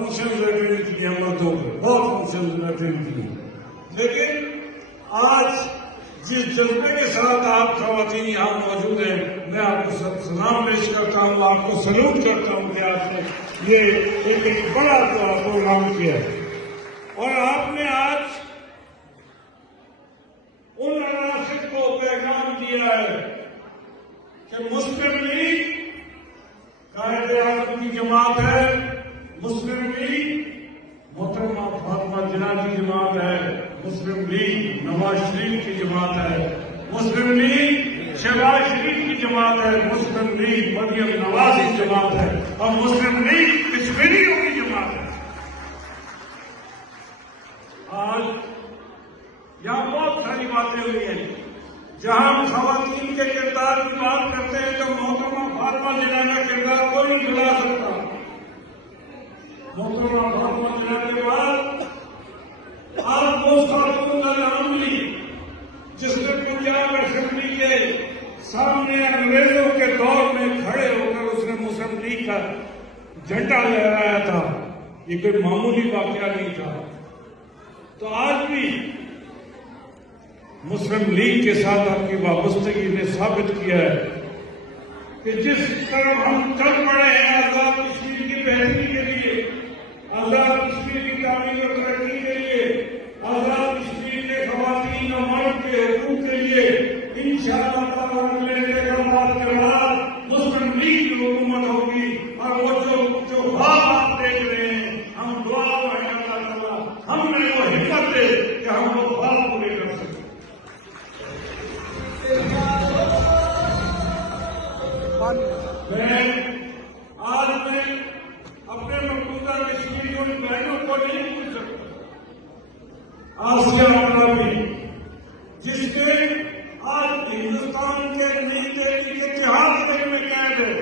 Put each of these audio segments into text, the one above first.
Function attend کیے ہیں مردوں کے، بہت فنکشن اٹینڈ کیے ہیں، لیکن آج جس جذبے کے ساتھ آپ خواتین یہاں موجود ہیں، میں آپ کو سلام پیش کرتا ہوں، آپ کو سلوٹ کرتا ہوں کہ آپ نے یہ ایک بڑا پروگرام کیا ہے، اور آپ نے آج ان عناصر کو پیغام دیا ہے کہ مسلم لیگ قائد اعظم کی جماعت ہے، مسلم لیگ محترمہ فاطمہ جناح کی جماعت ہے، مسلم لیگ نواز شریف کی جماعت ہے، مسلم لیگ شہباز شریف کی جماعت ہے، مسلم لیگ مریم نواز کی جماعت ہے، اور مسلم لیگ کشمیریوں کی جماعت ہے۔ آج یہاں بہت ساری باتیں ہوئی ہیں، جہاں ہم خواتین کے کردار کی بات کرتے ہیں تو محترمہ فاطمہ جناح کا کردار کوئی نہیں بھلا سکتا۔ محترمہ فاطمہ جناح کے بعد آپ وہ خاتون العملی جس نے پنجاب اسمبلی کے سامنے انگریزوں کے دور میں کھڑے ہو کر اس نے مسلم لیگ کا جھنڈا لہرایا تھا، یہ کوئی معمولی واقعہ نہیں تھا۔ تو آج بھی مسلم لیگ کے ساتھ آپ کی وابستگی نے ثابت کیا ہے کہ جس طرح ہم چل پڑے ہیں آزاد کشمیر کی بہتری کے لیے، آزاد کشمیر کی تعمیر اور ترقی کے لیے، آزاد کشمیر کے خواتین اور مرد کے حقوق کے لیے، انشاءاللہ تعالیٰ اگلے انتخابات کے بعد مسلم لیگ کی حکومت ہوگی، اور وہ جو خواب آپ دیکھ رہے ہیں، ہم دعا کریں اللہ تعالیٰ ہم نے وہ ہمت دے کہ ہم وہ خواب پورے کر سکیں۔ آج میں اپنے مقبوضہ کشمیر کی ان بہنوں کو نہیں پوچھ سکتا، آسیہ عرابی جس کے آج ہندوستان کے نئی دہلی کے اتحاد میں قید ہے،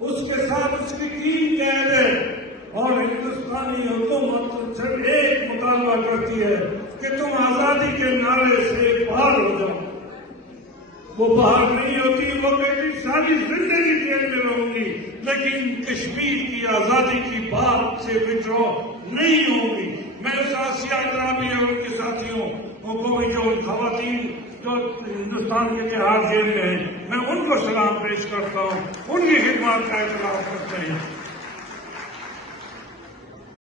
اس کے ساتھ اس کی ٹیم قید ہے، اور ہندوستانی حکومت صرف ایک مطالبہ کرتی ہے کہ تم آزادی کے نعرے سے باہر ہو جاؤ۔ وہ باہر نہیں ہوتی، وہ کہتی ساری زندگی جیل میں رہوں گی، لیکن کشمیر کی آزادی کی بات سے وڈرا نہیں ہوں گی۔ میں اس آسیہ عرابی اور ان کے ساتھیوں کو جو خواتین جو ہندوستان کے اتحاد جیل میں ہیں، میں ان کو سلام پیش کرتا ہوں، ان کی خدمات کا اعتراف کرتے ہیں۔